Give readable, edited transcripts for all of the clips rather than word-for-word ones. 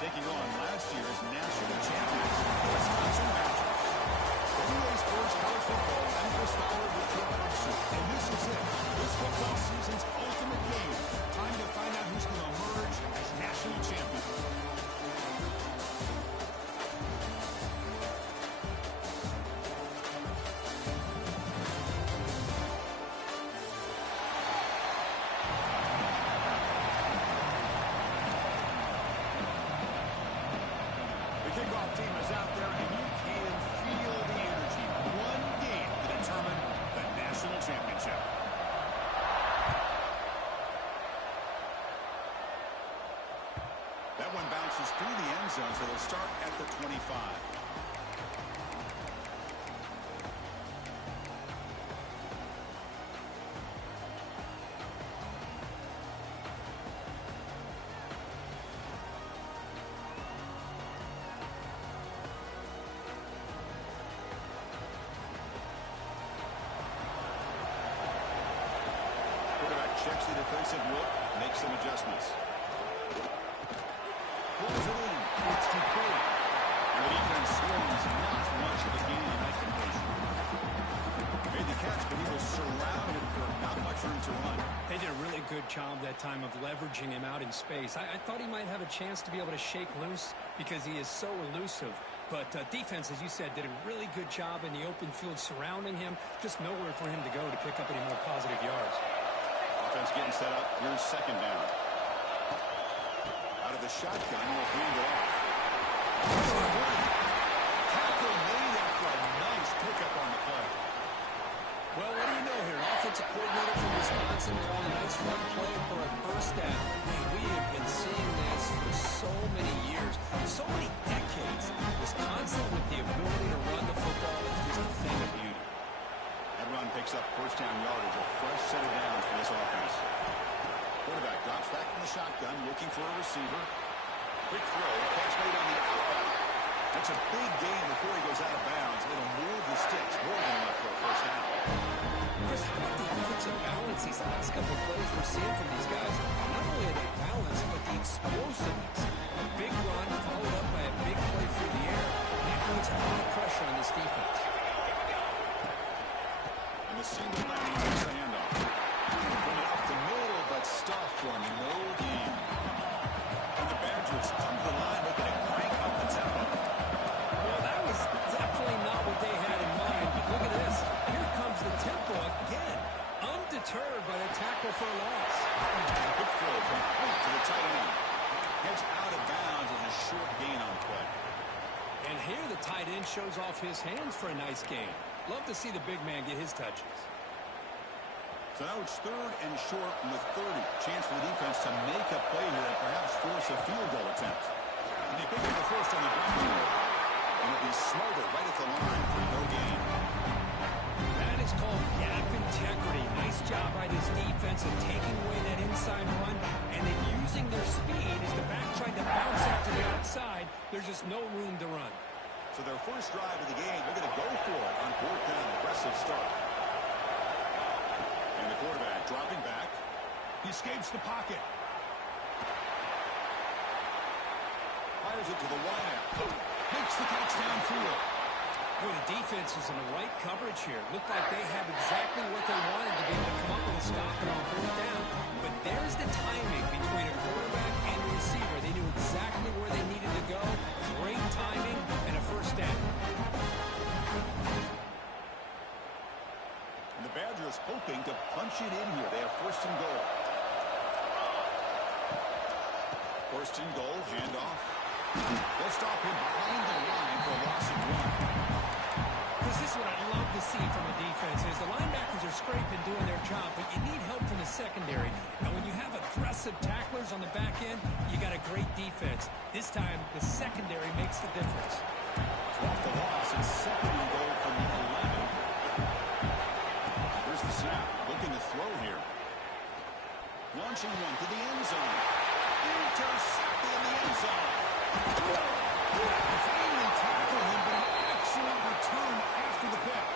Taking on last year's national champions, Wisconsin Badgers. The UA Sports College Football and Chris Fowler with your pursuit. And this is it. This football season's ultimate game. Time to find out who's going to emerge as national champion. Kickoff team is out there, and you can feel the energy. One game to determine the national championship. That one bounces through the end zone, so they'll start at the 25. Checks the defensive look, makes some adjustments. Pulls it in, it's complete. And the defense swings, not much of a gain on that completion. Made the catch, but he was surrounded for not much room to run. They did a really good job that time of leveraging him out in space. I thought he might have a chance to be able to shake loose because he is so elusive. But defense, as you said, did a really good job in the open field surrounding him. Just nowhere for him to go to pick up any more positive yards. Offense getting set up. Here's second down. Out of the shotgun, we'll hand it off. Tackle made after a nice pickup on the play. Well, what do you know here? Offensive coordinator from Wisconsin called a nice run play for a first down. Man, we have been seeing this for so many years, so many decades. Wisconsin with the ability to run the football is just a thing of beauty. That run picks up first down yardage, a fresh set of downs for this offense. Quarterback drops back from the shotgun, looking for a receiver. Quick throw, catch made on the outback. That's a big gain before he goes out of bounds. It'll move the sticks more than enough for a first down. Chris, how about the offensive balance these last couple of plays we're seeing from these guys? Not only are they balanced, but the explosiveness. A big run followed up by a big play through the air. That puts a lot of pressure on this defense. The single landing makes the handoff. Bring it up the middle, but stuffed for no gain. And the Badgers come to the line looking to crank up the tempo. Well, that was definitely not what they had in mind. But look at this. Here comes the tempo again. Undeterred by the tackle for a loss. Good throw complete to the tight end. Heads out of bounds as a short gain on the play. And here the tight end shows off his hands for a nice gain. Love to see the big man get his touches. So now it's third and short from the 30. Chance for the defense to make a play here and perhaps force a field goal attempt. And they pick up the first on the ground. And it'll be smothered right at the line for no gain. That is called gap integrity. Nice job by this defense of taking away that inside run and then using their speed as the back tried to bounce out to the outside. There's just no room to run. So their first drive of the game, they're going to go for it on fourth down. Aggressive start. And the quarterback dropping back. He escapes the pocket. Fires it to the wideout. Makes the catch downfield. Boy, the defense is in the right coverage here. Looked like they have exactly what they wanted to be able to come up with a stop and on fourth down. But there's the timing between a quarterback and a receiver. They knew exactly where they needed to go. Great timing and a first down. And the The Badgers hoping to punch it in here. They have first and goal. First and goal, handoff. They'll stop him behind the line for a loss of 1. This is what I love to see from a defense is the linebackers are scraping, doing their job, but you need help from the secondary. And when you have aggressive tacklers on the back end, you got a great defense. This time, the secondary makes the difference. Off the loss, it's second and goal from 11. Here's the snap, looking to throw here. Launching one to the end zone. Intercepted in the end zone. Finally tackle him, but an excellent return after the pick.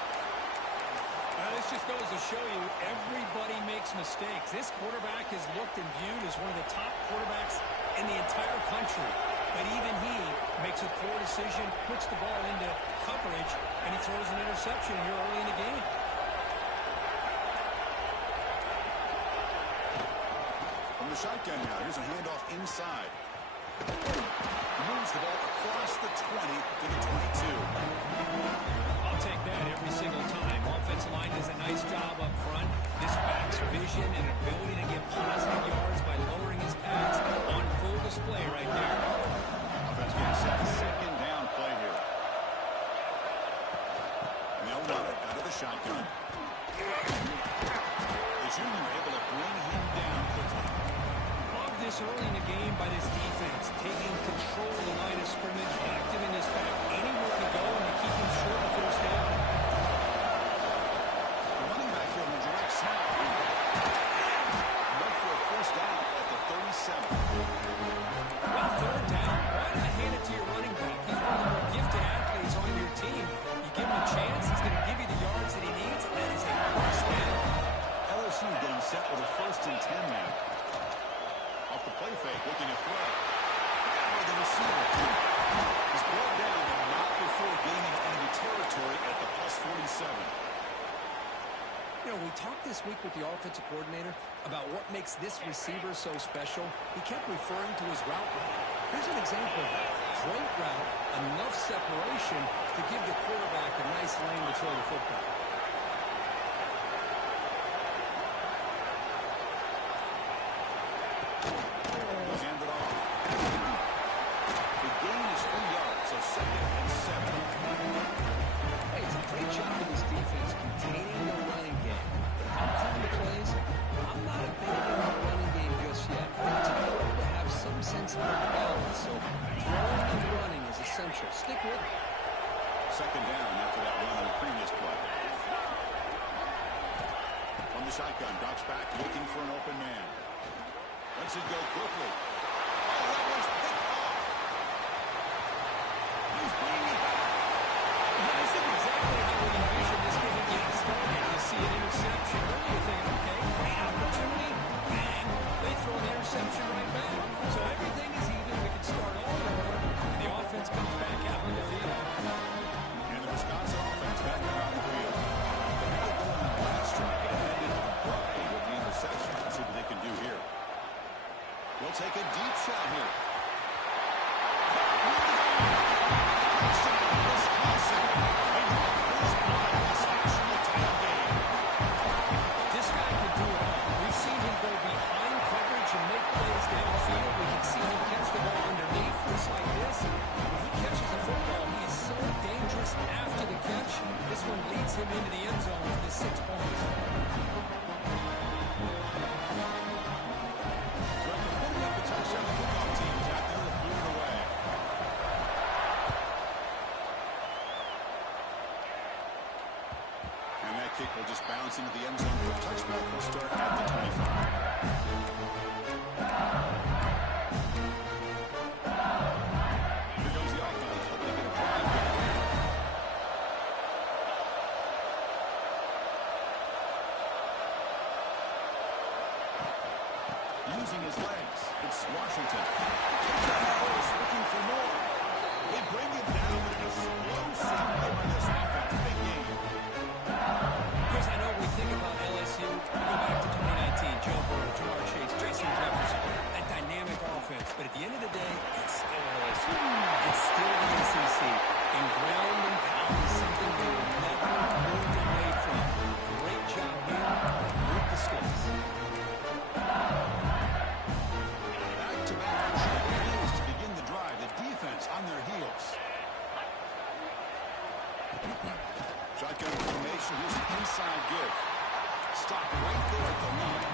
This just goes to show you everybody makes mistakes. This quarterback is looked and viewed as one of the top quarterbacks in the entire country. But even he makes a poor decision, puts the ball into coverage, and he throws an interception here early in the game. From the shotgun now, here's a handoff inside. Moves the ball across the 20 to the 22. I'll take that every single time. Offensive line does a nice job up front. This back's vision and ability to get positive yards by lowering his pads on full display right there. Offense getting set, second down play here. And they'll run it out of the shotgun. The junior able to bring him down quickly. Love this early in the game by this defense, taking control of the line of scrimmage, not giving this back anywhere to go, and to keep him short of first down. The running back here on the direct snap. Went for a first down at the 37. Well, third down, why not hand it to your running back? He's one of the more gifted athletes on your team. You give him a chance, he's going to give you the yards that he needs, and that is a first down. LSU getting set with a first and 10 now. Off the play fake, looking to throw. By the receiver. He's brought down, but not before gaining enemy territory at the plus 47. You know, we talked this week with the offensive coordinator about what makes this receiver so special. He kept referring to his route running. Here's an example of that. Great route, enough separation to give the quarterback a nice lane to throw the football. Hand it off. The gain is 3 yards, so second and 7. Hey, it's a great job of this defense containing the running game. But if I'm calling the plays, I'm not abandoning the running game just yet. It's important to have some sense of balance. So throwing and running is essential. Stick with it. Second down after that run on the previous play. From the shotgun, drops back, looking for an open man. Lets it go quickly. Oh, that one's picked off. He's bringing it back. This is exactly how we envisioned this game getting started. You see an interception early, you think, okay, great opportunity, bang, they throw an interception right back. So everything is even. We can start all over, and the offense comes back out on the field. And the Wisconsin offense back around the field. They had it going on the last drive. It ended abruptly with the interception. Let's see what they can do here. They'll take a deep shot here. Wisconsin. This guy can do it all. We've seen him go behind coverage and make plays downfield. We can see him catch the ball underneath, just like this. When he catches the football, he is so dangerous after the catch. This one leads him into the end zone for the 6 points. Touchdown, the kickoff team is out there to boot it away. And that kick will just bounce into the end zone for a touchback. Will start at the 25. Here goes the offense, hoping to get a drive going. Using his legs, it's Washington. Looking for more. They bring him down with an explosive play by this offense. Big game. Chris, I know we think about LSU. We go back to 2019. Joe Burrow, Jamar Chase, Justin Jefferson. That dynamic offense. But at the end of the day, it's still LSU. It's still the SEC. And ground and pound is something they will never move away from. Great job there at the line.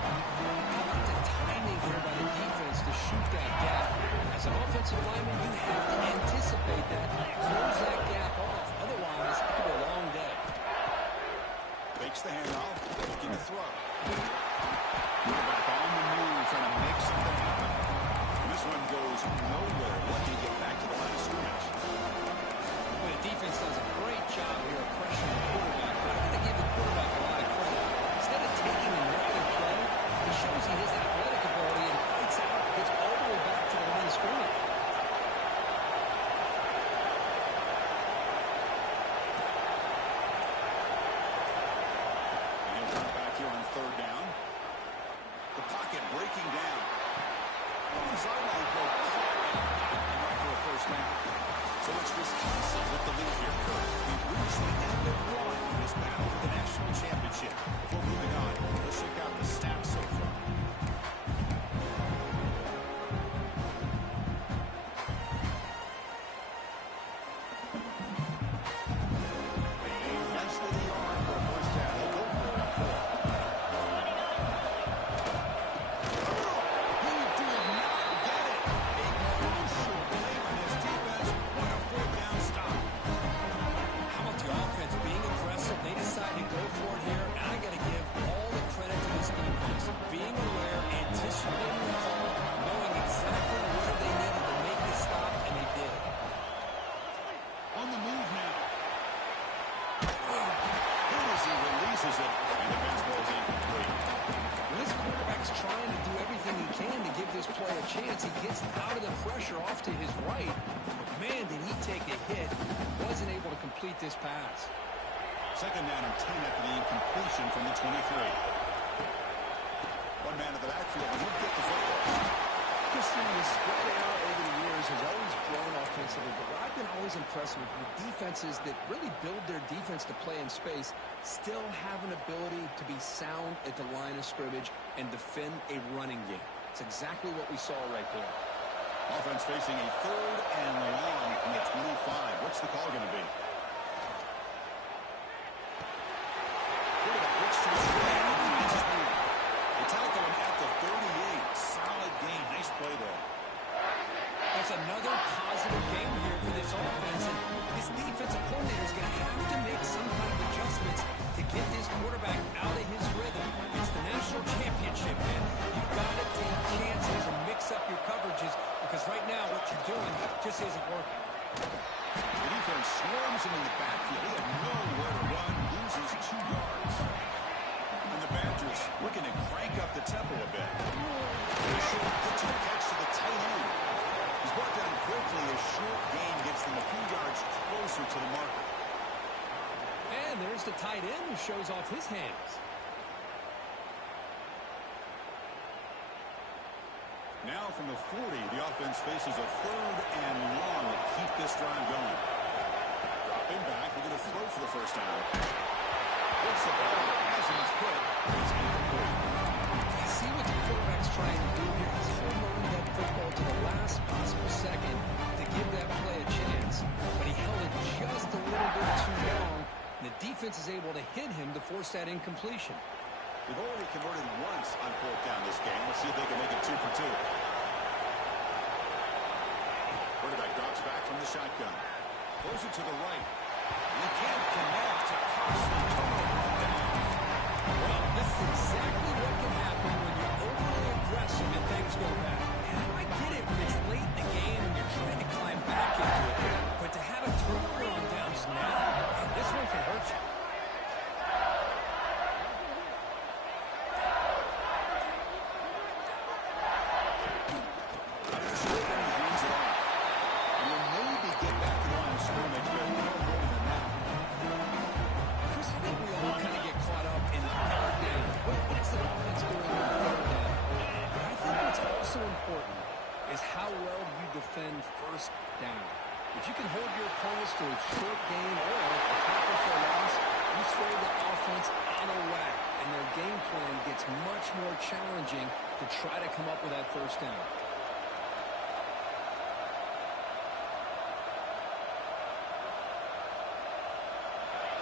How about the timing here by the defense to shoot that gap? As an offensive lineman, you have to anticipate that, close that gap off. Otherwise, it could be a long day. Fakes the handoff, looking to throw. Quarterback on the move, trying to make something happen. And this one goes nowhere. Lucky to get back to the line of scrimmage. Well, the defense does a great job here of pressuring the quarterback, but I got to give the quarterback a lot of credit. Instead of taking a naked play, he shows he has athletic ability and fights out, gets all the way back to the line of scrimmage. And he'll come back here on third down. The pocket breaking down. On the sideline throw. Right for a first down. So it's Wisconsin with the lead here, Kurt. We've reached the end of one in this battle for the national championship. Before moving on, let's check out the stats so far. Less than a yard for a first down. They'll go for it on fourth. He did not get it. A crucial play by his defense. What a fourth down stop. How about the offense being aggressive? They decide to go for it here, and I got to give all the credit to this defense. Being aware, anticipating the call, knowing exactly where they needed to make the stop, and they did. On the move now. As he releases it, and the fastball is incomplete. When this quarterback's trying to do everything he can to give this play a chance, he gets out of the pressure off to his right. But man, did he take a hit. Wasn't able to complete this pass. Second down and 10 after the incompletion from the 23. One man in the backfield, and he'll get the football. Christian, the spread out over the years has always grown offensively, but what I've been always impressed with defenses that really build their defense to play in space still have an ability to be sound at the line of scrimmage and defend a running game. It's exactly what we saw right there. Offense facing a third and long from the 25. What's the call going to be? Quarterback looks to his right. They tackle him at the 38. Solid game. Nice play there. That's another positive game here for this offense, and this defensive coordinator is going to have to make some kind of adjustments to get this quarterback out of his rhythm. It's the national championship, man. You've got to take chances and mix up your coverages, because right now what you're doing just isn't working. The defense swarms him in the backfield. He had nowhere to run, loses 2 yards. And the Badgers looking to crank up the tempo a bit. The short pitch and catch to the tight end. He's brought down quickly. A short gain gets them a few yards closer to the marker. And there's the tight end who shows off his hands. Now from the 40, the offense faces a third and long to keep this drive going. Dropping back, they're going to throw for the first down. Gets the ball as he's hit. It's incomplete. I see what the quarterback's trying to do here. He's holding on to that football to the last possible second to give that play a chance, but he held it just a little bit too long, and the defense is able to hit him to force that incompletion. They've already converted once on fourth down this game. Let's see if they can make it 2 for 2. Quarterback drops back from the shotgun. Throws it to the right. He can't connect to costly down. Well, this is exactly what can happen when you're overly aggressive and things go bad. And I get it when it's late in the game and you're trying to climb back into it. But to have a turnover on downs now, man, this one can hurt you. First down. If you can hold your opponents to a short gain or a tackle for a loss, you throw the offense out of whack, and their game plan gets much more challenging to try to come up with that first down.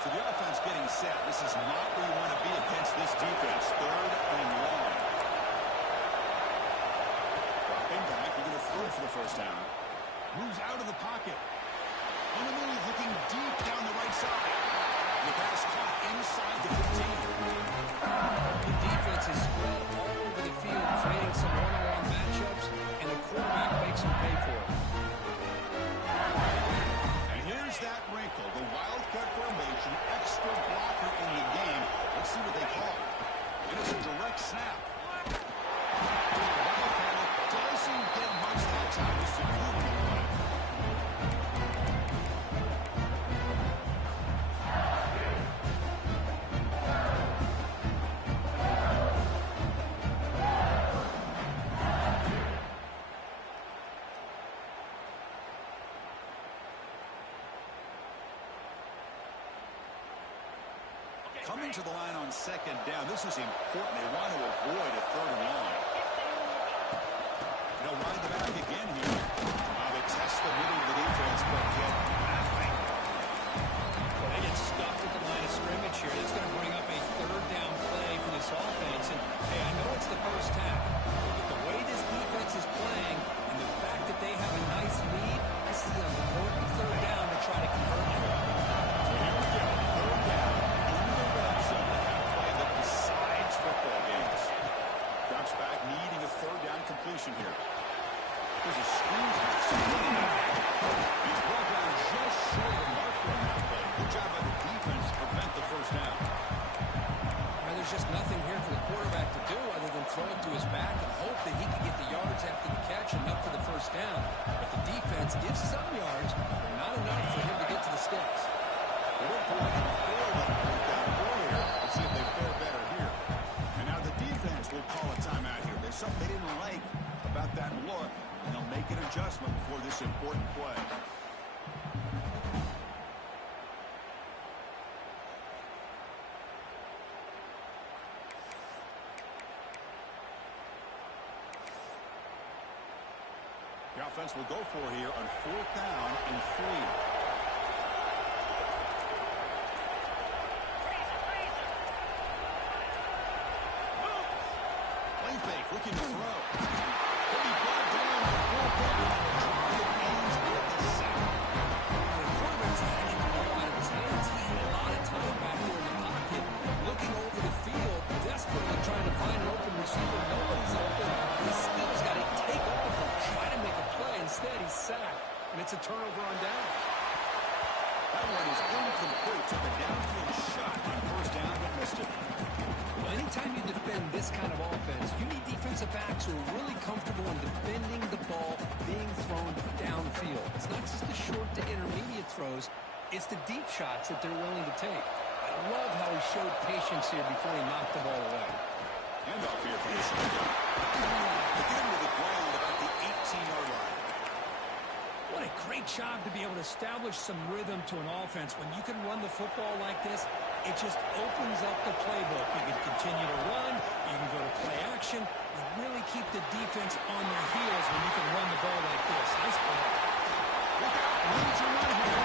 So the offense is getting set. This is not where you want to be against this defense. 3rd and long. Dropping back, you're going to throw for the first down. Moves out of the pocket. On the move, looking deep down the right side. The pass caught inside the 15. The defense is spread all over the field, creating some one-on-one matchups, and the quarterback makes them pay for it. And here's that wrinkle, the wildcat formation, extra blocker in the game. Let's see what they call. And it's a direct snap. The wildcat doesn't get much that time. Just a good play. Coming to the line on 2nd down. This is important. They want to avoid a 3rd and long. They'll ride the back again here. They test the middle of the defense, but get nothing. Well, they get stuffed at the line of scrimmage here. That's going to bring up a 3rd down play for this offense. And, hey, I know it's the first half, but the way this defense is playing and the fact that they have a nice lead, this is an important 3rd down to try to convert it. So here we go. 3rd down. Football games. Drops back, needing a 3rd down completion here. There's a squeeze. He's brought down just short of the mark run that play. Good job by the defense to prevent the 1st down. Well, there's just nothing here for the quarterback to do other than throw it to his back and hope that he can get the yards after the catch enough for the 1st down. But the defense gives some yards, but not enough for him to get to the sticks. Good point. Earlier. Let's see if they fare better here. And now the defense will call a timeout here. There's something they didn't like about that look, and they'll make an adjustment before this important play. The offense will go for here on 4th down and 3. Looking to throw. He'll be brought down before it ends with the sack. The quarterback's got to get the ball out of his hands. He had a lot of time back there in the pocket, looking over the field, desperately trying to find an open receiver. Nobody's open. He still's got to take off and try to make a play. Instead, he's sacked, and it's a turnover on down. That one is incomplete. Took a downfield shot on 1st down, but missed it. Well, anytime you defend this kind of offense, you need defensive backs who are really comfortable in defending the ball being thrown downfield. It's not just the short to intermediate throws, it's the deep shots that they're willing to take. I love how he showed patience here before he knocked the ball away. Handoff here from the shotgun. Again with the ground about the 18-yard line. What a great job to be able to establish some rhythm to an offense. When you can run the football like this, it just opens up the playbook. You can continue to run. You can go to play action. You really keep the defense on their heels when you can run the ball like this. Nice play. Look out. Room to run here.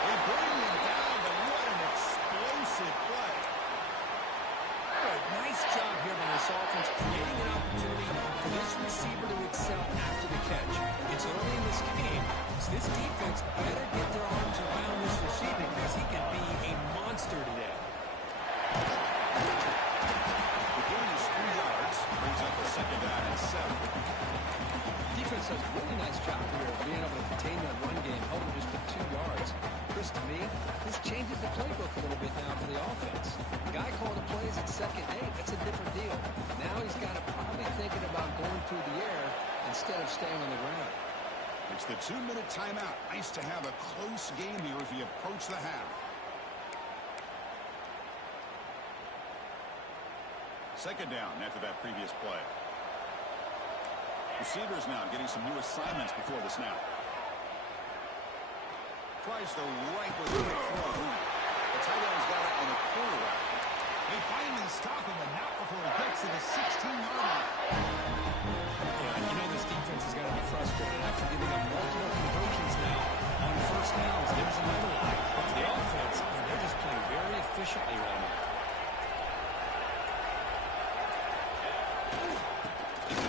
They bring him down, but what an explosive play. Nice job here by this offense, creating an opportunity for this receiver to excel after the catch. It's early in this game, so this defense better get their arms around this receiver because he can be a monster today. The gain is 3 yards, brings up a 2nd down and 7. Defense does a really nice job here of being able to contain that run game, held him just to 2 yards. Chris, to me, this changes the playbook a little bit now for the offense. The guy calling the plays at 2nd and 8, that's a different deal. Now he's got to probably thinking about going through the air instead of staying on the ground. It's the 2-minute timeout. Nice to have a close game here as we approach the half. 2nd down after that previous play. Receivers now getting some new assignments before the snap. Tries the right with the throw. The tight end's got it on the quarterback. They finally stop him, and not before he gets to the 16-yard line. Yeah, you know this defense is going to be frustrated after giving up multiple conversions now on 1st downs. There's another one. But the offense, they're just playing very efficient efficiently right now.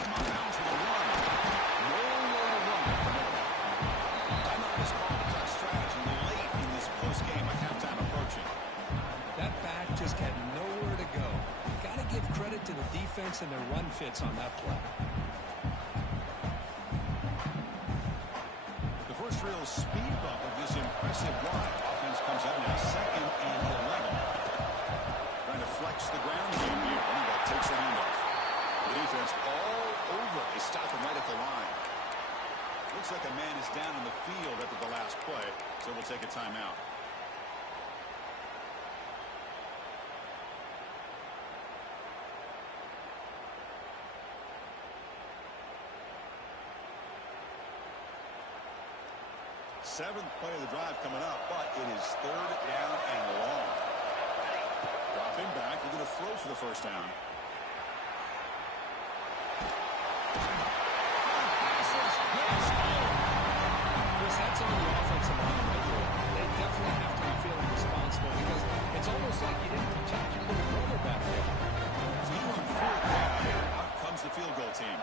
Come on down to the run. No run. Timeout is called on strategy late in this close game with halftime approaching. That back just had nowhere to go. Got to give credit to the defense and their run fits on that play. The first real speed bump of this impressive drive. Offense comes up now 2nd and 11. Trying to flex the ground game here. Running back takes the handoff. The defense all over. They stop him right at the line. Looks like a man is down in the field after the last play, so we'll take a timeout. Seventh play of the drive coming up, but it is 3rd down and long. Dropping back, they're going to throw for the first down. Chris, that's on the offensive line right there. They definitely have to be feeling responsible because it's almost like you didn't protect your little brother back there. So you on 4th down here. Out comes the field goal team.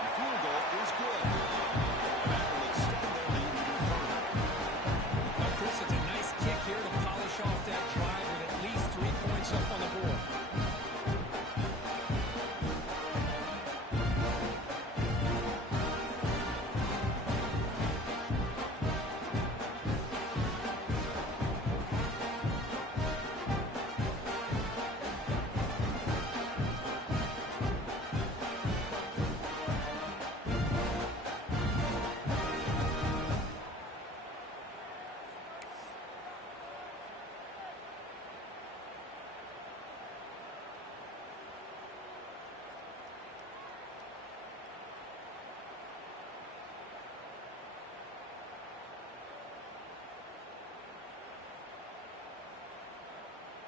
The field goal is good. And that will extend their lead even further. Now, Chris, it's a nice kick here to polish off that drive with at least 3 points up on the board.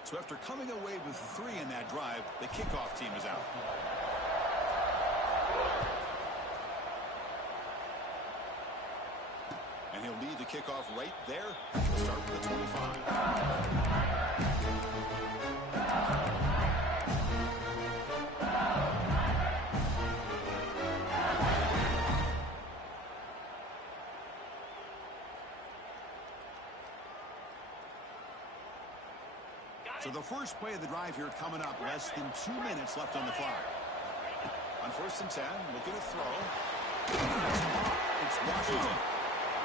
So after coming away with 3 in that drive, the kickoff team is out. And he'll lead the kickoff right there. He'll start with the 25. So the first play of the drive here coming up, less than 2 minutes left on the clock. On 1st and 10, looking to throw. It's Washington.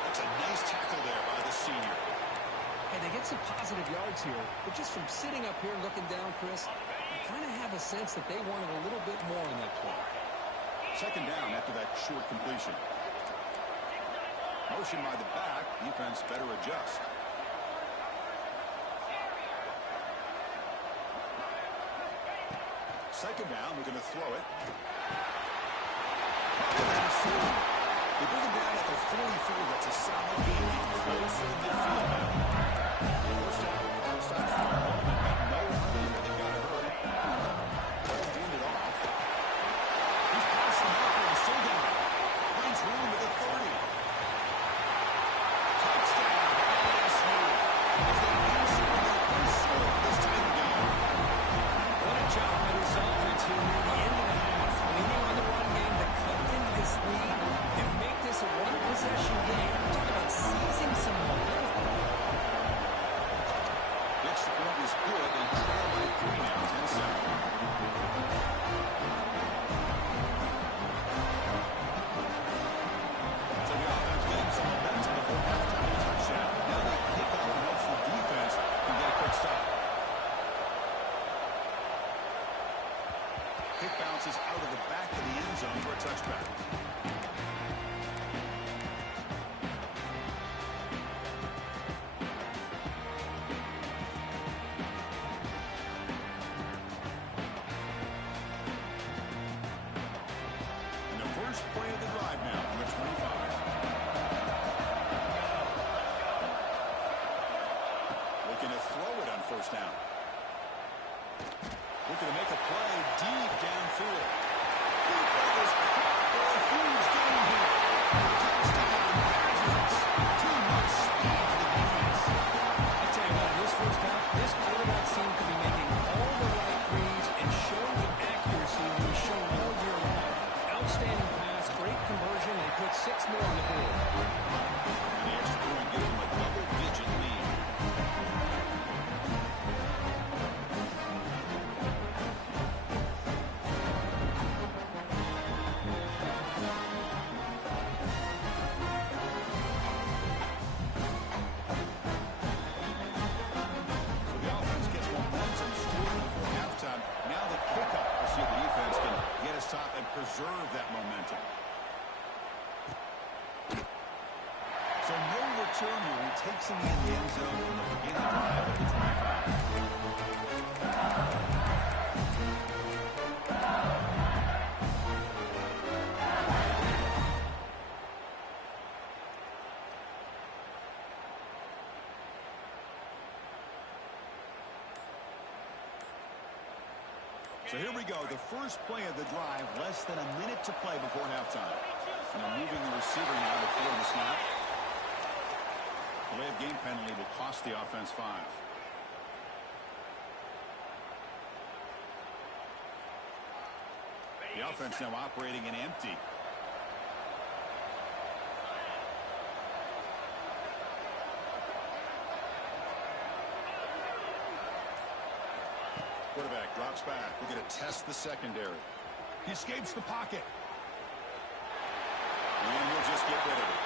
That's a nice tackle there by the senior. Hey, they get some positive yards here, but just from sitting up here looking down, Chris, I kind of have a sense that they wanted a little bit more in that play. 2nd down after that short completion. Motion by the back. Defense better adjust. 2nd down, we're going to throw it. They bring him down at the 44. That's a solid game. Close to the midfield now. First down, stops for a moment. No hurry here. They got to hurry. Gained it off. He's passed the marker and still got it. Finds room to the 30. Touchdown, LSU. As they pass it on their first score this time of game. What a job by this offense here near the end of the half. Leaning on the run game to cut into this lead and make this a one-possession game. Talk about seizing some momentum. The extra point is good. They trail by 3 now, 10-7. So the offense getting some momentum before halftime touchdown. Now they kick off and hopes the defense can get a quick stop. Kick bounces out of the back of the end zone for a touchback. And the first play of the drive now from the 25. Looking to throw it on 1st down. Looking to make a play deep downfield. That is a huge game here. Touchdown, Patriots. Too much speed for the defense. passing in the end zone from the beginning drive of the 25. So here we go, the first play of the drive, less than a minute to play before halftime. And they're moving the receiver now before the snap. Delay of game penalty will cost the offense 5. The offense now operating in empty. Quarterback drops back. We're going to test the secondary. He escapes the pocket. And he'll just get rid of it.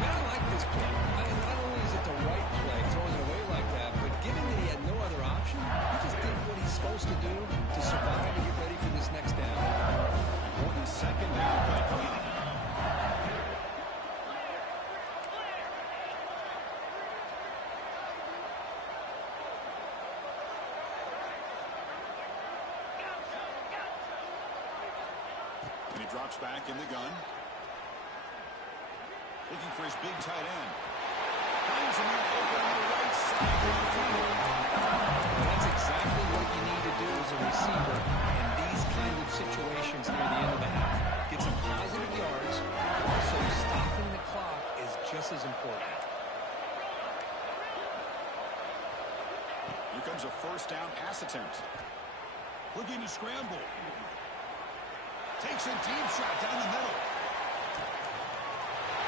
Man, I like this play. Not only is it the right play, throwing it away like that, but given that he had no other option, he just did what he's supposed to do to survive and get ready for this next down. Important second down by Cleveland. And he drops back in the gun. Looking for his big tight end. Finds him open on the right side. That's exactly what you need to do as a receiver in these kind of situations near the end of the half. Get some positive yards. Also, stopping the clock is just as important. Here comes a first down pass attempt. Looking to scramble. Takes a deep shot down the middle.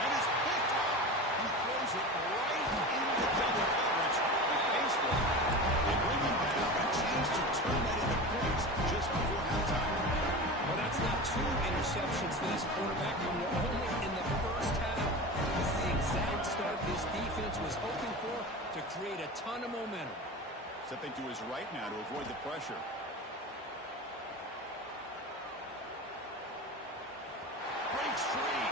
And it's picked off. He throws it right into double coverage. He pays for it. They bring him down. A chance to turn that into points just before halftime. Well, that's not 2 interceptions for this quarterback, and we're only in the first half. It's the exact start this defense was hoping for to create a ton of momentum. Stepping to his right now to avoid the pressure. Breaks free.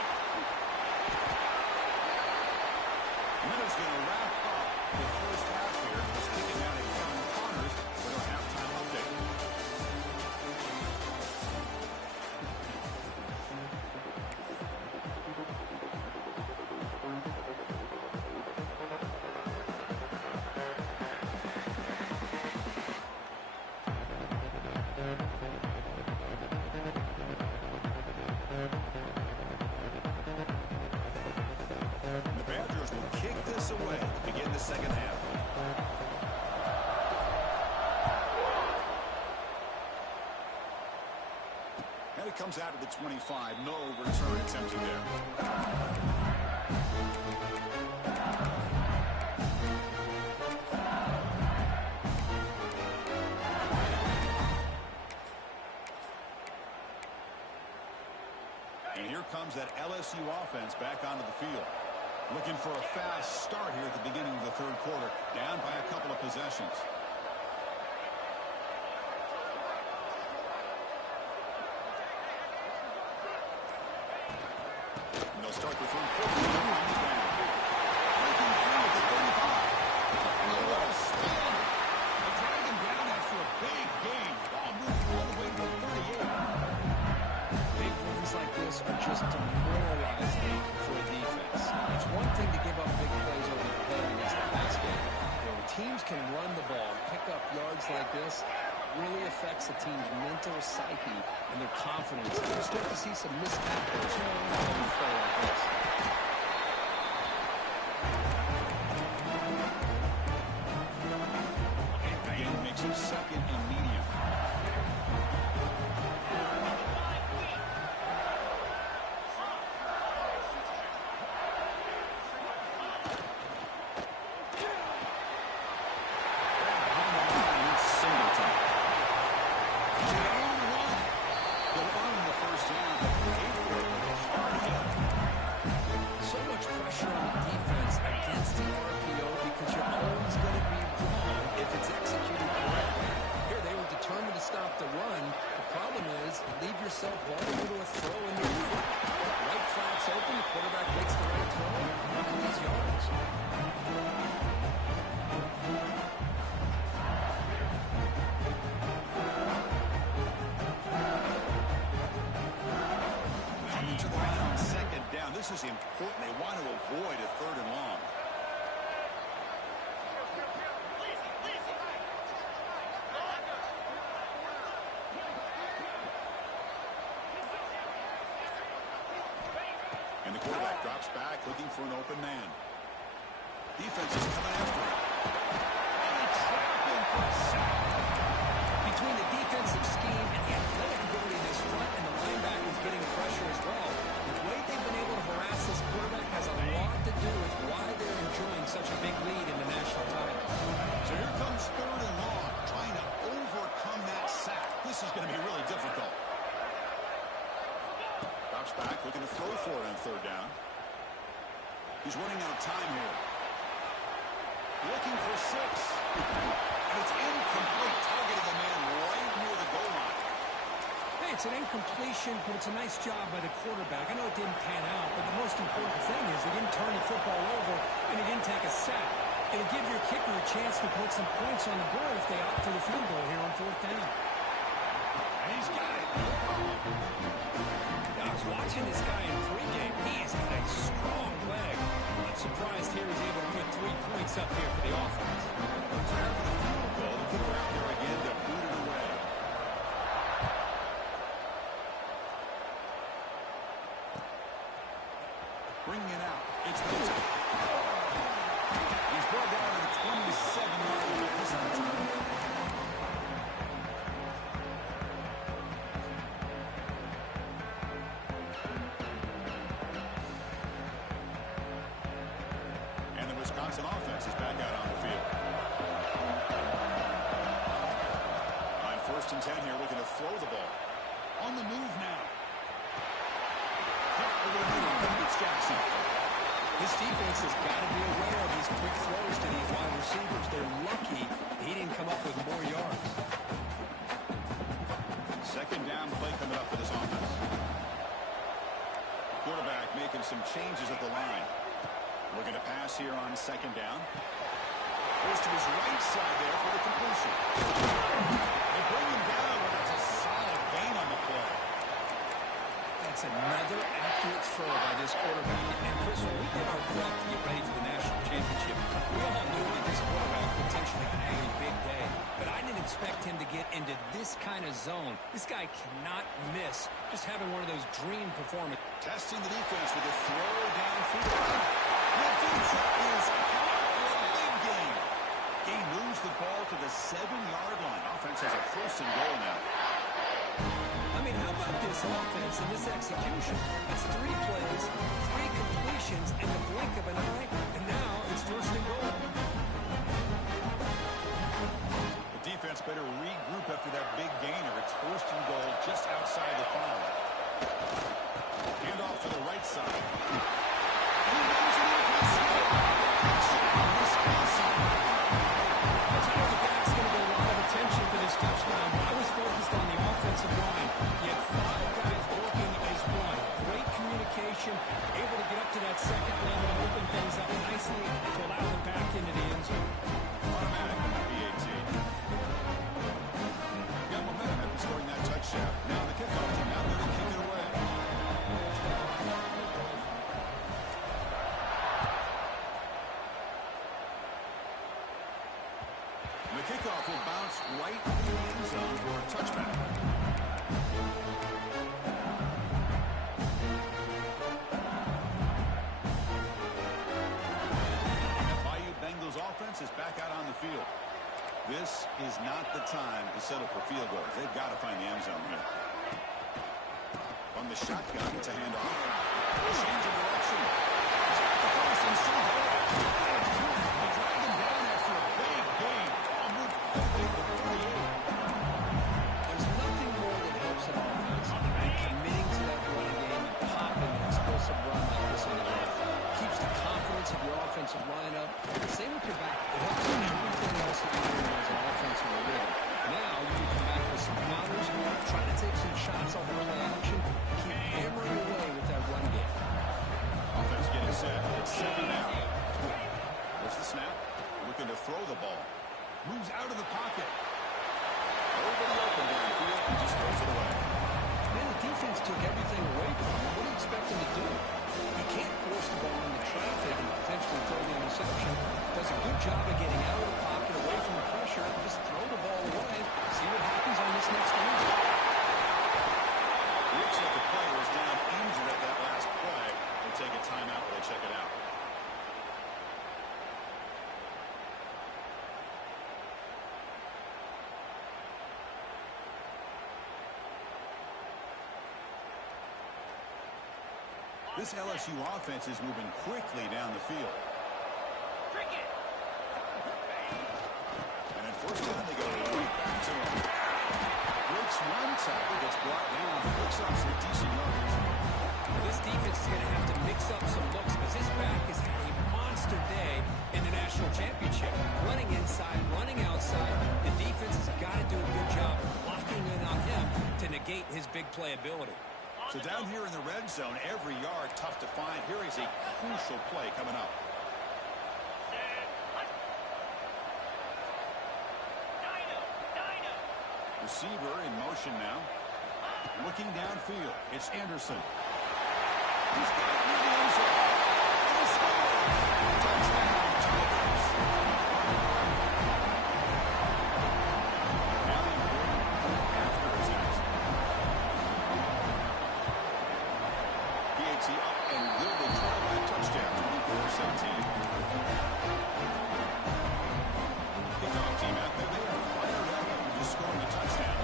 And that is going to wrap up the first half here. Let's take it down to Kevin Connors with our halftime update. The Badgers will kick this away to begin the second half. And it comes out of the 25. No return attempted there. And here comes that LSU offense back onto the field. Looking for a fast start here at the beginning of the third quarter. Down by a couple of possessions. And they'll start the third quarter. Breaking through at the 35. And what a spin. They drag him down after a big gain. Ball moved all the way to the 38. Big runs like this are just demoralizing for a defense. It's one thing to give up big plays over the head against the pass game. When teams can run the ball, pick up yards like this, really affects the team's mental psyche and their confidence. You'll start to see some missed tackles when you play like this. Again, makes it second and medium. This is important. They want to avoid a 3rd and long. And the quarterback drops back, looking for an open man. Defense is coming after him. And they trap him for a sack. Between the defensive scheme and the athletic ability of this front, and the linebackers getting pressure as well, the way they've been able to harass this quarterback has a lot to do with why they're enjoying such a big lead in the national title. So here comes 3rd and long, trying to overcome that sack. This is going to be really difficult. Drops back, looking to throw for it on 3rd down. He's running out of time here. Looking for 6. And it's incomplete, targeting the man right near the goal line. Hey, it's an incompletion, but it's a nice job by the quarterback. I know it didn't pan out, but the most important thing is he didn't turn the football over and he didn't take a sack. It'll give your kicker a chance to put some points on the board if they opt for the field goal here on 4th down. And he's got it. I was watching this guy in pregame. He's got a strong leg. I'm surprised here he's able to put 3 points up here for the offense. The kicker out there again to boot it away. Bringing it out. It's Milton. He's brought down to the 27-yard line this time. Wisconsin offense is back out on the field. On 1st and 10 here, looking to throw the ball. On the move now. It's Jackson. This defense has got to be aware of these quick throws to these wide receivers. They're lucky he didn't come up with more yards. 2nd down play coming up for this offense. Quarterback making some changes at the line. Looking to pass here on 2nd down. Goes to his right side there for the completion. They bring him down, but that's a solid gain on the play. That's another accurate throw by this quarterback. And Chris, when we did our prep to get ready for the national championship, we all knew that this quarterback potentially could have a big day. But I didn't expect him to get into this kind of zone. This guy cannot miss. Just having one of those dream performances. Testing the defense with a throw downfield. That is a big game. He moves the ball to the 7-yard line. Offense has a 1st and goal now. I mean, how about this offense and this execution? That's 3 plays, 3 completions, and the blink of an eye, and now it's 1st and goal. The defense better regroup after that big gainer. It's 1st and goal just outside the 5. Hand off to the right side. And he runs it into the slip. Wisconsin. That's going to get a lot of attention for this touchdown. I was focused on the offensive line. You had 5 guys working as one. Great communication, able to get up to that 2nd level and open things up nicely to allow them back into the end zone. Automatic on the PAT. Got momentum after scoring that touchdown. Now the kickoff team out there to kick it away. The kickoff will bounce right into the end zone for a touchback. The Bayou Bengals offense is back out on the field. This is not the time to settle for field goals. They've got to find the end zone here. From the shotgun, it's a handoff. Change of direction. He's got the first and still they drag him down after a big gain. There's nothing more that helps an offense than committing to that run game and popping an explosive run like this on the left. Keeps the confidence of your offensive lineup. Same with your back. It helps with everything else that you're doing as an offensive rhythm. Now you can come back with some counters, try to take some shots off early action, keep hammering away with that run game. Offense getting set. It's 7 now. There's the snap. Looking to throw the ball. Moves out of the pocket. Nobody open downfield. He just throws it away. Man, the defense took everything away from him. What do you expect him to do? He can't force the ball into traffic and potentially throw the interception. Does a good job of getting out of the pocket, away from the pressure, and just throw the ball away. See what happens on this next move. Looks like the player was down injured at that last play. They take a timeout while they check it out. This LSU offense is moving quickly down the field. And at first down, they go right back to him. Breaks one tackle, gets brought down, picks up some decent yards. This defense is going to have to mix up some looks because this back has had a monster day in the national championship. Running inside, running outside. The defense has got to do a good job locking in on him to negate his big play ability. So down here in the red zone, every yard tough to find. Here is a crucial play coming up. Receiver in motion now. Looking downfield. It's Anderson. He's got it near the end zone. And he scores. Touchdown, Tigers. Now the important after attack. PAT up and good. They trail that touchdown, 24-17. Kickoff team out there. They are fired up after just scoring a touchdown.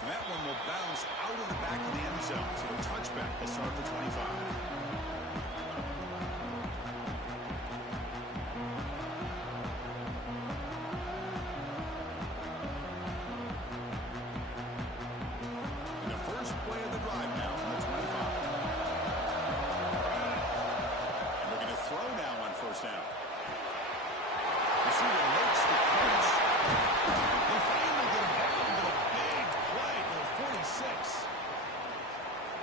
And that one will bounce out of the back of the end zone. So a touchback will start at the 25.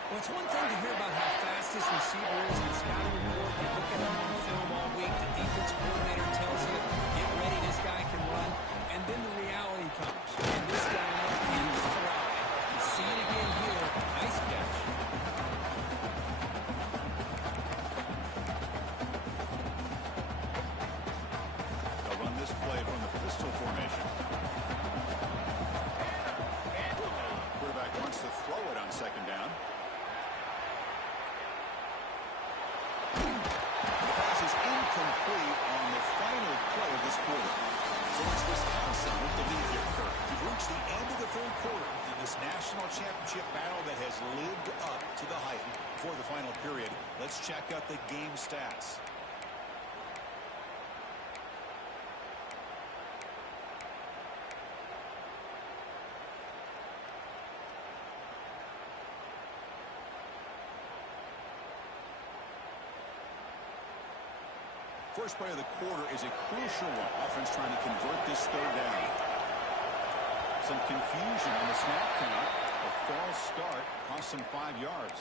It's one thing to hear about how fast this receiver is in the scouting report. You look at him on film all week. The defense coordinator tells you, get ready, this guy can run. And then the reality comes. And this guy can fly. You see it again here. Nice catch. They'll run this play from the pistol formation. Quarterback wants to throw it on second down. Complete on the final play of this quarter. So it's Wisconsin with the lead here, Kirk. We've reached the end of the third quarter in this national championship battle that has lived up to the hype for the final period. Let's check out the game stats. First play of the quarter is a crucial one. Offense trying to convert this third down. Some confusion on the snap count. A false start cost them 5 yards.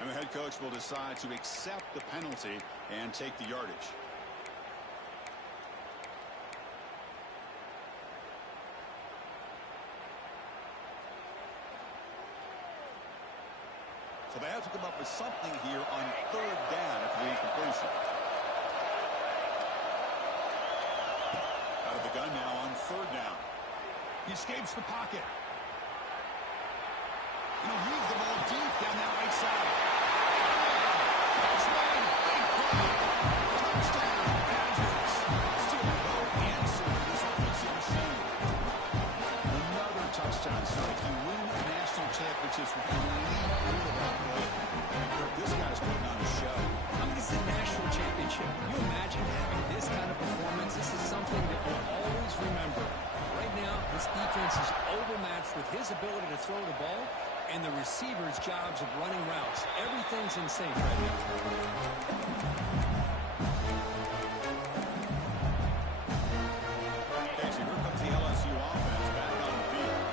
And the head coach will decide to accept the penalty and take the yardage. So they have to come up with something here on third down at the incompletion. Out of the gun now on third down. He escapes the pocket. He'll leave the ball deep down that right side. That's right. Big play. Touchdown, Badgers. Still no answer to this offensive machine. Another touchdown strike. You win national championships with the lead over that play. This guy's putting on a show. I mean, it's a national championship. Can you imagine having this kind of performance? This is something that we'll always remember. Right now, this defense is overmatched with his ability to throw the ball and the receiver's jobs of running routes. Everything's in sync right now. Okay, so here comes the LSU offense back on the field.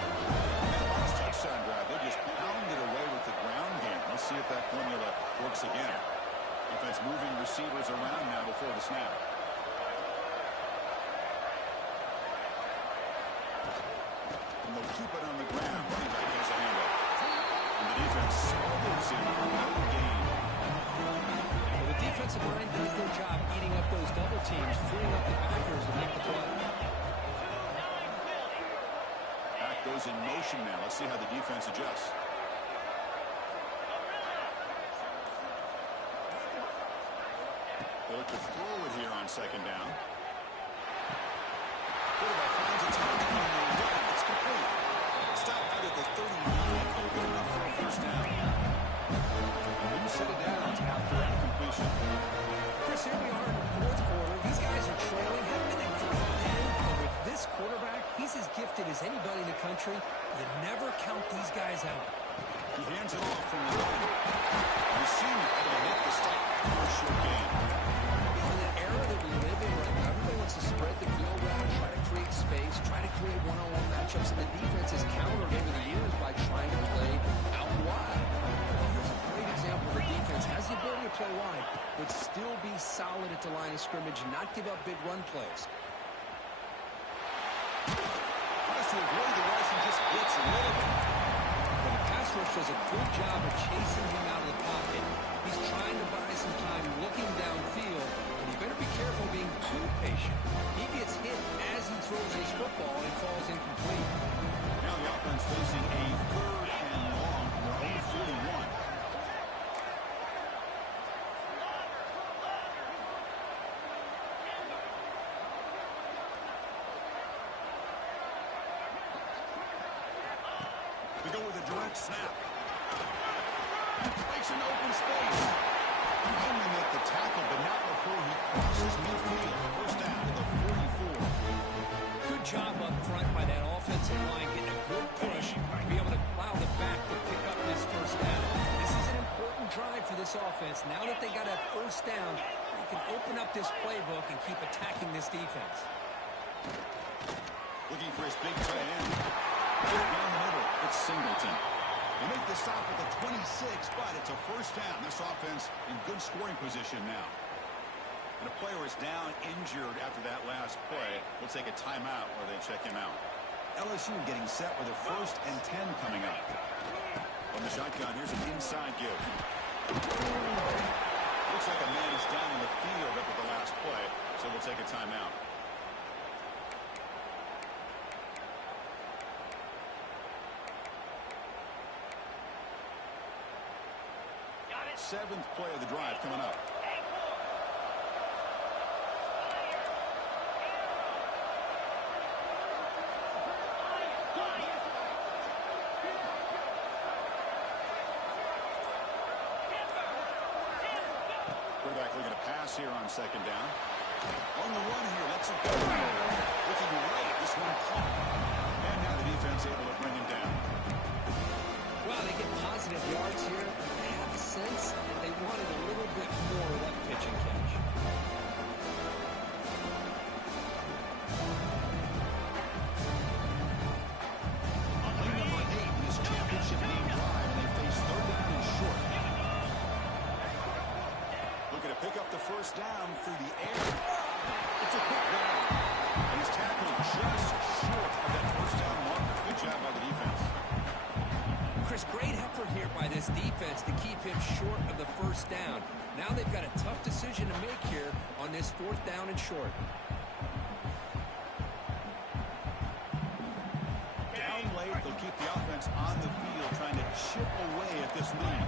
That last touchdown drive, they just pounded away with the ground game. Let's see if that formula works again. Offense moving receivers around now before the snap. they'll keep it on the ground. Running back has the handoff. And the defense smothers him for no gain. Well, the defensive line does their job eating up those double teams, freeing up the backers to make the play. Back goes in motion now. Let's see how the defense adjusts. They look to throw it here on second down. Quarterback finds a target on the right. It's complete. Stop out at the 39. Good enough for a first down. New set of downs after that completion. Chris, here we are in the fourth quarter. These guys are trailing. Haven't been a great game, but with this quarterback, he's as gifted as anybody in the country. You never count these guys out. He hands it off from the line. We've seen it to make the stop for a short game. In the era that we live in right now, everybody wants to spread the field out, try to create space, try to create one-on-one matchups, and the defense has countered over the years by trying to play out wide. Here's a great example of a defense has the ability to play wide, but still be solid at the line of scrimmage and not give up big run plays. Tries to avoid the rush and just gets rid of it. But the pass rush does a good job of chasing him out of the pocket. He's trying to buy some time looking downfield, and you better be careful being too patient. He gets hit as he throws his football and falls incomplete. Now the offense facing a third and long from their own 41. We go with a direct snap. Makes an open space. Aiming at the tackle, but not before he crosses midfield. First down to the 44. Good job up front by that offensive line, getting a good push to be able to allow the back to pick up this first down. This is an important drive for this offense. Now that they got a first down, they can open up this playbook and keep attacking this defense. Looking for his big tight end. Down the middle, it's Singleton. They make the stop at the 26, but it's a first down. This offense in good scoring position now. And a player is down injured after that last play. We'll take a timeout where they check him out. LSU getting set with a 1st and 10 coming up. From the shotgun, here's an inside give. Looks like a man is down in the field after the last play, so we'll take a timeout. Seventh play of the drive coming up. Quarterback looking to pass here on second down. On the run here, let's go. Looking right, this one caught. And now the defense able to bring him down. Well, they get positive yards here. I have a sense they wanted a little bit more of that pitch and catch. Play number 8 in this championship game drive, and they face third down and short. Looking to pick up the first down through the air. It's a quick down. And he's tackled just short of that first down mark. Good job by the defense. Chris, great effort here by this defense to keep him short of the first down. Now they've got a tough decision to make here on this 4th down and short. Down late, they'll keep the offense on the field trying to chip away at this lead.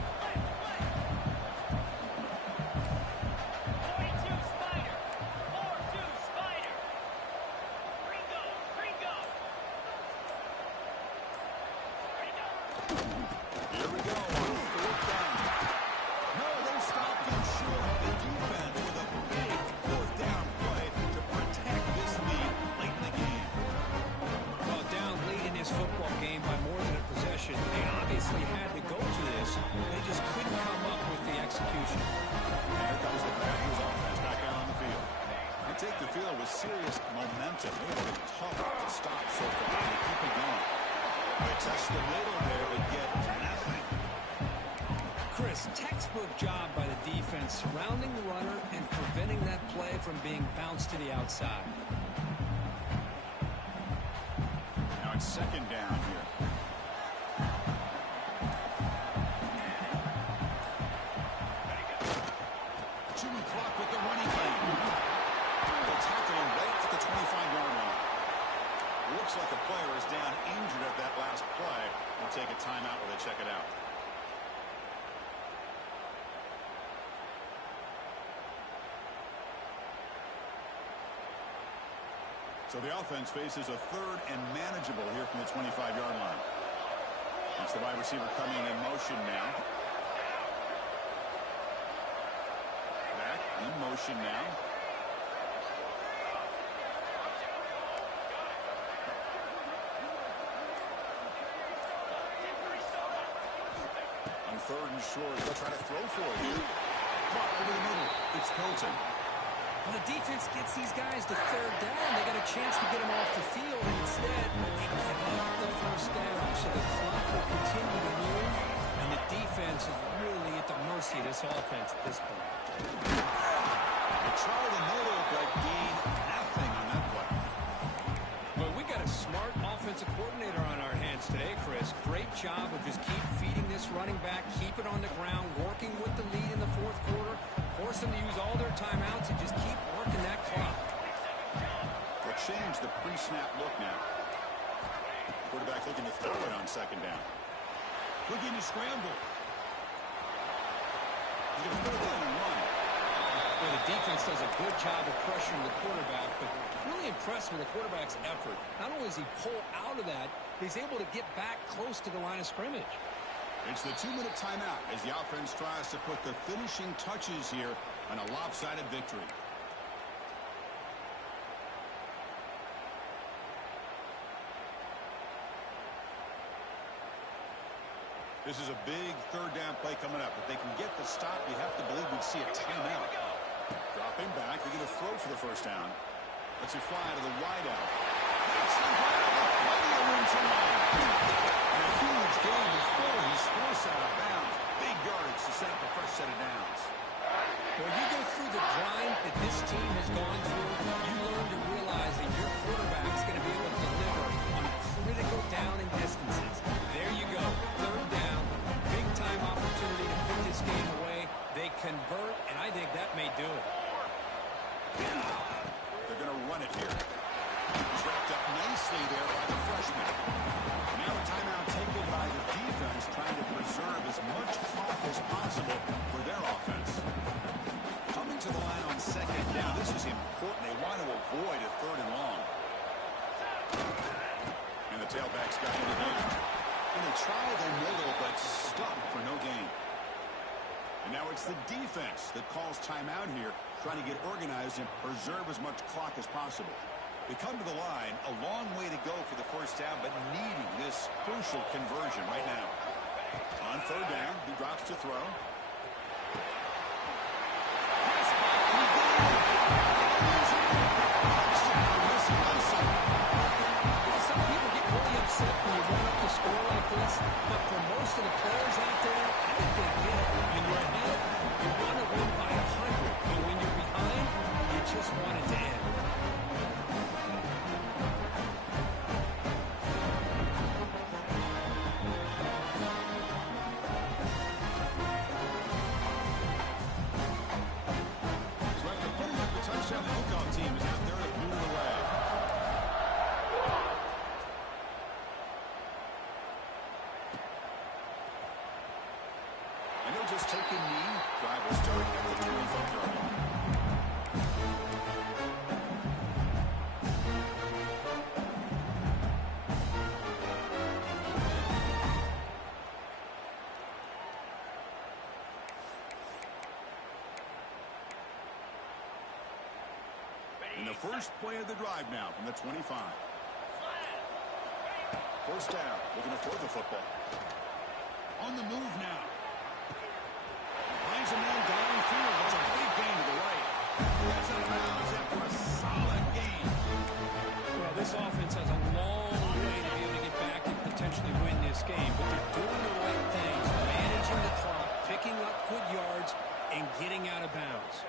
Serious momentum. They've been tough to stop so far. They keep it going. They test the middle there, but get nothing. Chris, textbook job by the defense surrounding the runner and preventing that play from being bounced to the outside. Now a on second down here. Chewing clock with the running game. They'll tackle him right at the 25-yard line. Looks like a player is down injured at that last play. They'll take a timeout while they check it out. So the offense faces a third and manageable here from the 25-yard line. It's the wide receiver coming in motion now. Back in motion now. On third and short, they'll try to throw for you. Caught over the middle. It's Hilton. When the defense gets these guys to third down, they got a chance to get them off the field, and instead they give up the first down. So the clock will continue to move, and the defense is really at the mercy of this offense at this point. They try the middle, but gain nothing on that play. Well, we got a smart offensive coordinator on our hands today, Chris. Great job of just keep feeding this running back, keep it on the ground, working with the lead in the fourth quarter. Force them to use all their timeouts and just keep working that clock. We'll change the pre-snap look now. Quarterback looking to throw it on second down. Looking to scramble. He's going to throw it down and run. Well, the defense does a good job of pressuring the quarterback, but really impressed with the quarterback's effort. Not only does he pull out of that, he's able to get back close to the line of scrimmage. It's the 2-minute timeout as the offense tries to put the finishing touches here on a lopsided victory. This is a big third down play coming up. If they can get the stop, you have to believe we'd see a timeout. Dropping back, they're going to throw for the first down. Let's it fly to the wideout. That's the grab. Plenty of room to run. And a huge gain before he's forced out of bounds. Big yardage to set up a fresh set of downs. When you go through the grind that this team has gone through, you learn to realize that your quarterback's going to be able to deliver on critical down and distances. There you go. Third down. Big-time opportunity to put this game away. They convert, and I think that may do it. They're going to run it here. Trapped up nicely there by the freshman. Now a timeout taken by the defense, trying to preserve as much clock as possible for their offense. Coming to the line on second down, this is important. They want to avoid a third and long. And the tailback's got it again. And they try the middle, but stuck for no gain. And now it's the defense that calls timeout here, trying to get organized and preserve as much clock as possible. They come to the line, a long way to go for the first down, but needing this crucial conversion right now. On third down, he drops to throw. Some people get really upset when you run up the score like this, but for most of the players out there, I think they get it. When you're ahead, you want to win by 100. And when you're behind, you just want it to end. Just take a knee. Drive will start at the 25-yard line. In the first play of the drive now from the 25. First down. Looking to throw the football. On the move now. Finds a man downfield. That's a big gain to the right. That's out of bounds after a solid gain. Well, this offense has a long way to be able to get back and potentially win this game, but they're doing the right things, managing the clock, picking up good yards, and getting out of bounds.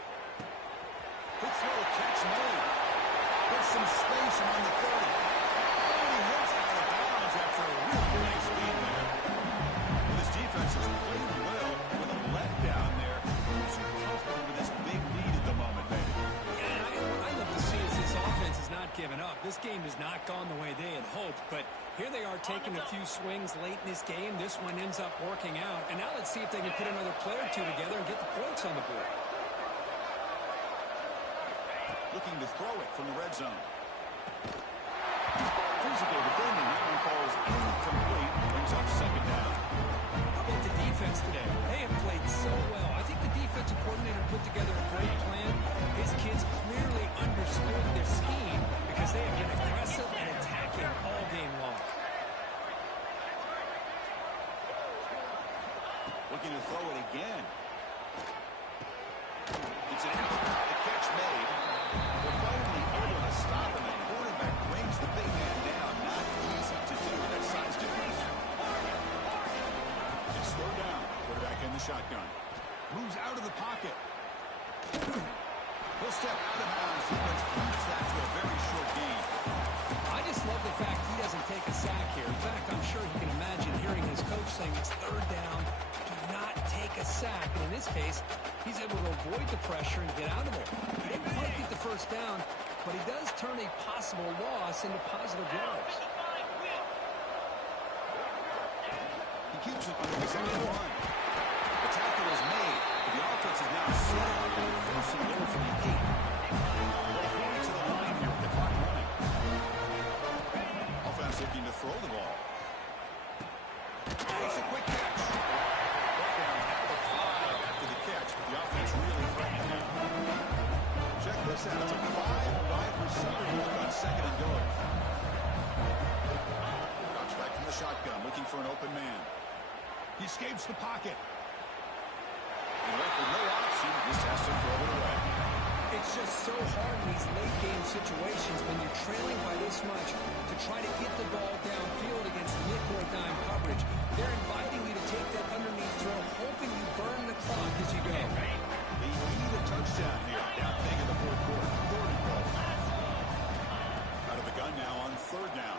Good throw, catch made. There's some space around the 30. Oh, he hits out of bounds. this game has not gone the way they had hoped, but here they are taking a few swings late in this game. This one ends up working out, and now let's see if they can put another play or two together and get the points on the board. Looking to throw it from the red zone. Physical defending. That one falls incomplete. Brings up second down. How about the defense today? They have played so well. I think the defensive coordinator put together a great plan. His kids clearly understood their scheme because they have been aggressive and attacking all game long. Looking to throw it again. It's an out. The catch made. They're finally able to stop him. The quarterback brings the big man down. Not easy to do. That size difference. It's third down. Quarterback in the shotgun. Moves out of the pocket. He'll step out of bounds. Defense keeps that to a very short gain. I just love the fact he doesn't take a sack here. In fact, I'm sure he can imagine hearing his coach saying it's third down. Do not take a sack. And in this case, he's able to avoid the pressure and get out of there. He didn't quite get the first down, but he does turn a possible loss into positive yards. He keeps it under his own line. The tackle is made. The offense is now set up on first and goal from the 8. Going to the line here with the clock running. Offense looking to throw the ball. Makes a quick catch. Brought down at the 5 after the catch, but the offense really threatened him. Check this out. It's a 5-wide receiver look on second and goal. Drops back from the shotgun, looking for an open man. He escapes the pocket. And with no option, just has to throw it away. It's just so hard in these late game situations when you're trailing by this much to try to get the ball downfield against nickel or dime coverage. They're inviting you to take that underneath throw, hoping you burn the clock as you go. They need a touchdown here. Down big in the fourth quarter. Third and goal. Out of the gun now on third down.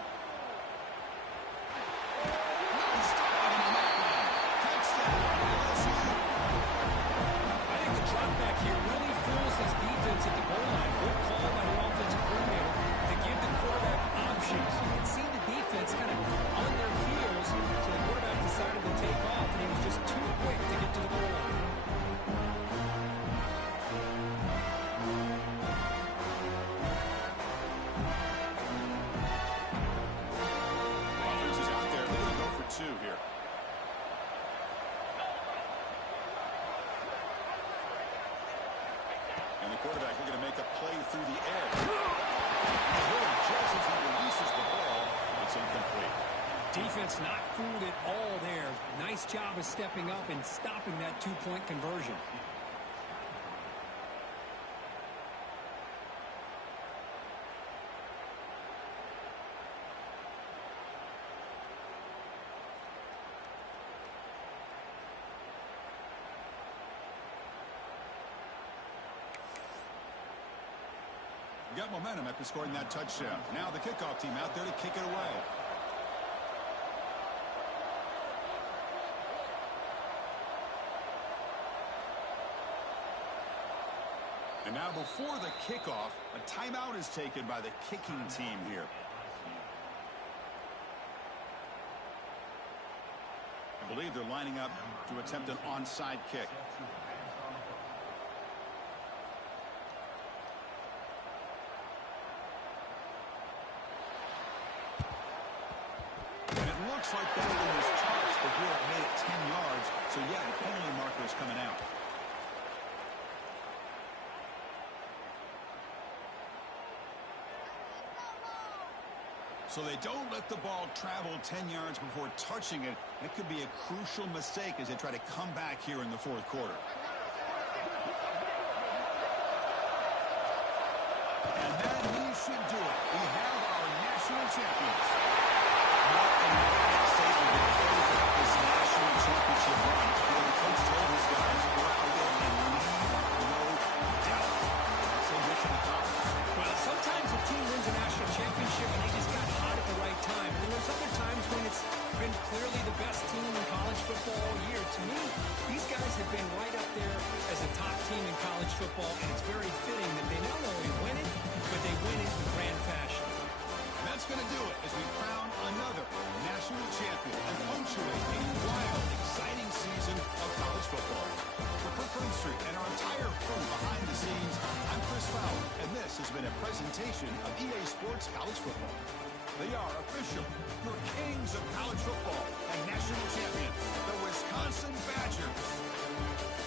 Back here really fools his defense at the goal line. Good call by the offensive coordinator to give the quarterback options. You can see the defense kind of on their heels, so the quarterback decided to take off, and he was just too quick to get to the goal line. The offense is out there. They're going to go for 2 here. And the quarterback looking to make a play through the air. Just as he releases the ball, it's incomplete. Defense not fooled at all there. Nice job of stepping up and stopping that two-point conversion. Got momentum after scoring that touchdown. Now the kickoff team out there to kick it away. And now before the kickoff, a timeout is taken by the kicking team here. I believe they're lining up to attempt an onside kick. Looks like that one was touched before it made it 10 yards. So, yeah, the penalty marker is coming out. So they don't let the ball travel 10 yards before touching it. It could be a crucial mistake as they try to come back here in the fourth quarter. And that he should do it. We have our national champions. This national championship run. The coach told his guys, go out there and leave no doubt. So mission accomplished. Well, sometimes a team wins a national championship and they just got hot at the right time. And there's other times when it's been clearly the best team in college football all year. To me, these guys have been right up there as a top team in college football, and it's very fitting that they not only win it, but they win it in grand fashion. That's going to do it as we crown another national champion and punctuate a wild, exciting season of college football. For Kirk Street and our entire crew behind the scenes, I'm Chris Fowler, and this has been a presentation of EA Sports College Football. They are official, your kings of college football and national champions, the Wisconsin Badgers.